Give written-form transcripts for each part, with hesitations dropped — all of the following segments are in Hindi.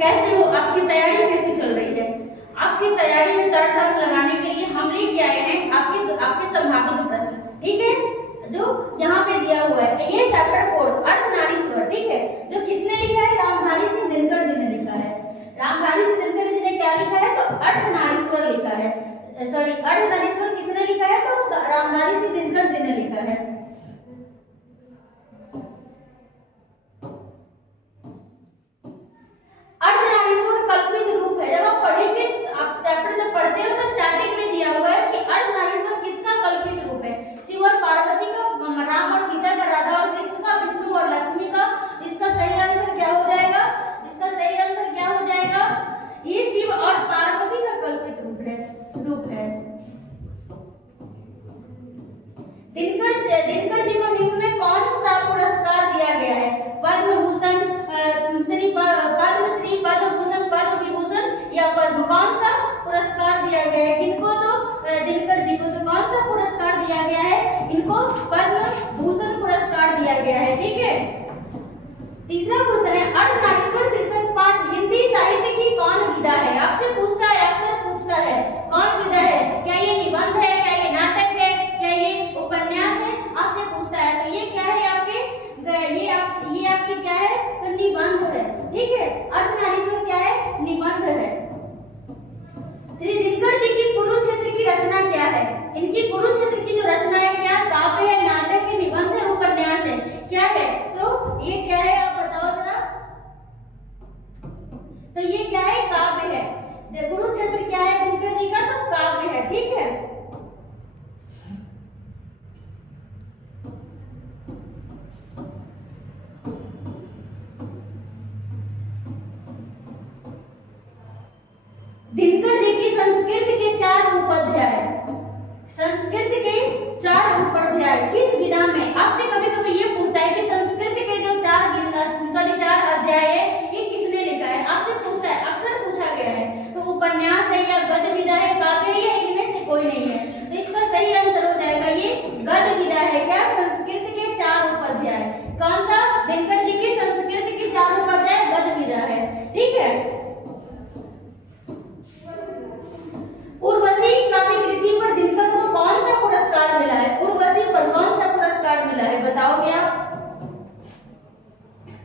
कैसे हो, आपकी तैयारी कैसी चल रही है? आपकी तैयारी में चार चांद लगाने के लिए हम लेके आए हैं आपके संभावित प्रश्न, ठीक है, जो यहाँ पे दिया हुआ है। ये चैप्टर 4 अर्धनारीश्वर, ठीक है, जो किसने लिखा है? रामधारी सिंह दिनकर जी ने लिखा है। रामधारी सिंह दिनकर जी ने क्या लिखा है? तो अर्धनारीश्वर लिखा है। सॉरी, अर्धनारीश्वर किसने लिखा है? तो रामधारी सिंह दिनकर जी ने लिखा है। अर्धनारीश्वर कल्पित रूप है। जब आप पढ़ेंगे, आप चैप्टर जब पढ़ते हो तो स्टार्टिंग में दिया हुआ है कि अर्धनारीश्वर किसका कल्पित रूप है? शिव और पार्वती का, राम और सीता का, राधा और कृष्ण का, विष्णु और लक्ष्मी का। इसका सही आंसर क्या हो जाएगा? इसका सही आंसर क्या हो जाएगा? ये शिव और पार्वती का कल्पित रूप है। दिनकर जी को निम्न में कौन सा पुरस्कार दिया गया है? पद्म भूषण, पद्मश्री, पद्म भूषण, पद्म विभूषण या पद्म? कौन सा पुरस्कार दिया गया है किनको? तो दिनकर जी को। तो कौन सा पुरस्कार दिया गया है? इनको पद्म भूषण पुरस्कार दिया गया है, ठीक है। तीसरा क्वेश्चन है, अर्धनारीश्वर शीर्षक पाठ हिंदी साहित्य की कौन विधा है? आपसे पूछता है, अक्सर पूछता है, कौन विधा है? क्या ये निबंध है? क्या ये नाटक है? क्या ये उपन्यास है? आपसे पूछता है। तो ये क्या है आपके? ये आपके क्या है? तो निबंध है, ठीक है। अर्धनारीश्वर क्या है? निबंध है। श्री दिनकर जी की कुरुक्षेत्र की रचना क्या है? इनकी कुरुक्षेत्र की जो रचना है, क्या काव्य है, नाटक है, निबंध है, उपन्यास है? क्या है? तो ये क्या है, आप बताओ जरा। तो ये क्या है? काव्य है। कुरुक्षेत्र क्या है दिनकर जी का? तो काव्य है, ठीक है। दिनकर जी की संस्कृत के 4 उपाध्याय, संस्कृत के 4 उपाध्याय किस विधा में? आपसे कभी कभी ये पूछता है कि संस्कृत के जो 4 अध्याय है, ये किसने लिखा है? आपसे पूछता है, अक्सर पूछा गया है। तो उपन्यास है या गद्य विधा है, काव्य है, या इनमें से कोई नहीं है? तो इसका सही आंसर हो जाएगा ये गद्य विधा है। क्या? संस्कृत के 4 उपाध्याय। कौन सा? दिनकर जी के संस्कृत के 4 उपाध्याय गद्य विधा है, ठीक है। उर्वशी काव्य कृति पर दिनकर को कौन सा पुरस्कार मिला है? उर्वशी पर कौन सा पुरस्कार मिला है, बताओगे आप?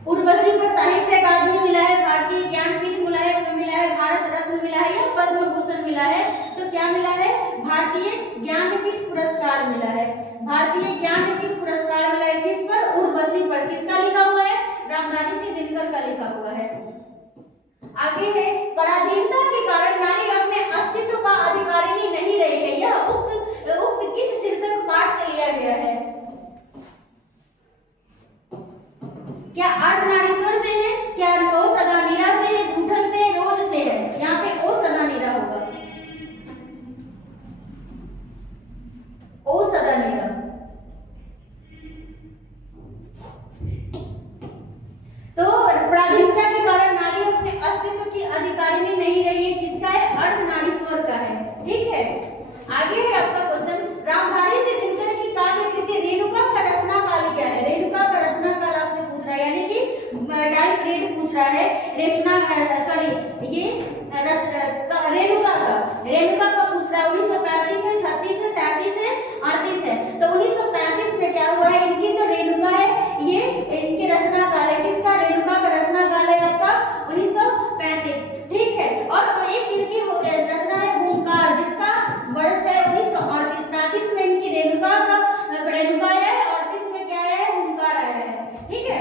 उर्वशी पर साहित्य अकादमी मिला है, भारतीय ज्ञानपीठ मिला है, भारत रत्न मिला है, या पद्म भूषण मिला है? तो क्या मिला है? भारतीय ज्ञानपीठ पुरस्कार मिला है। भारतीय ज्ञानपीठ पुरस्कार मिला है किस पर? उर्वशी पर। किसका लिखा हुआ है? रामधारी सिंह दिनकर का लिखा हुआ है। आगे है, पराधीनता के कारण नारी अपने अस्तित्व का अधिकारिणी नहीं रही है। यह उक्त किस शीर्षक पाठ से लिया गया है? क्या अर्धनारीश्वर से है? क्या ओ सदा नीरा से है? जूठन से, रोज से है? यहाँ पे ओ सदा नीरा होगा। ओ सदा नीरा। तो पराधीनता के कारण नारी अपने अस्तित्व की अधिकारिणी नहीं रही है, किसका है? अर्धनारीश्वर का है, ठीक है। आगे है आपका क्वेश्चन, रामधारी सिंह दिनकर की काव्य कृति रेणुका का रचना काल क्या है? रेणुका का रचना काल आपसे पूछ रहा है, यानी कि टाइम पीरियड पूछ रहा है। रेणुका का पूछ रहा है। 1935 है, 36 है, 37 है, 38 है। तो 1935 में क्या हुआ है? इनकी जो रेणुका है, ये इनकी रचना काल है। किसका? रेणुका का रचना काल है आपका 1935, ठीक है। और एक इनकी रचना है हुंकार, जिसका वर्ष है 1938। 33 में इनकी रेणुका आया है, 38 में क्या आया है? हुंकार आया है, ठीक है।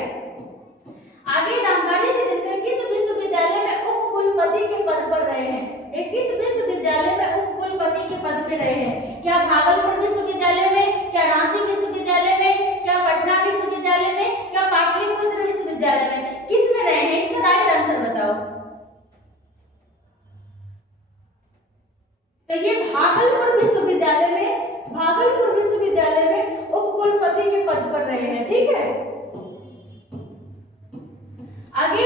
आगे, रामधारी सिंह दिनकर किस विश्वविद्यालय में उप कुलपति के पद पर रहे हैं? किस विश्वविद्यालय में उप कुलपति के पद पे रहे हैं? क्या भागलपुर विश्वविद्यालय में? क्या रांची विश्वविद्यालय में? क्या पटना विश्वविद्यालय में? क्या पाटलिपुत्र विश्वविद्यालय में? किस में रहे हैं? इसका राइट आंसर बताओ। तो ये भागलपुर विश्वविद्यालय में उप कुलपति के पद पर रहे हैं, ठीक है। आगे,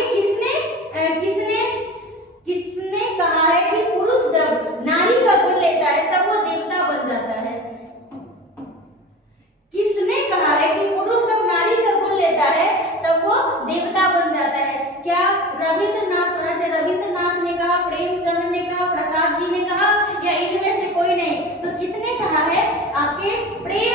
किसने कहा है कि पुरुष जब नारी का गुण लेता है तब वो देवता बन जाता है? किसने कहा है कि पुरुष जब नारी का गुण लेता है तब वो देवता बन जाता है? क्या रविंद्रनाथ होना चाहिए? आपके प्रेम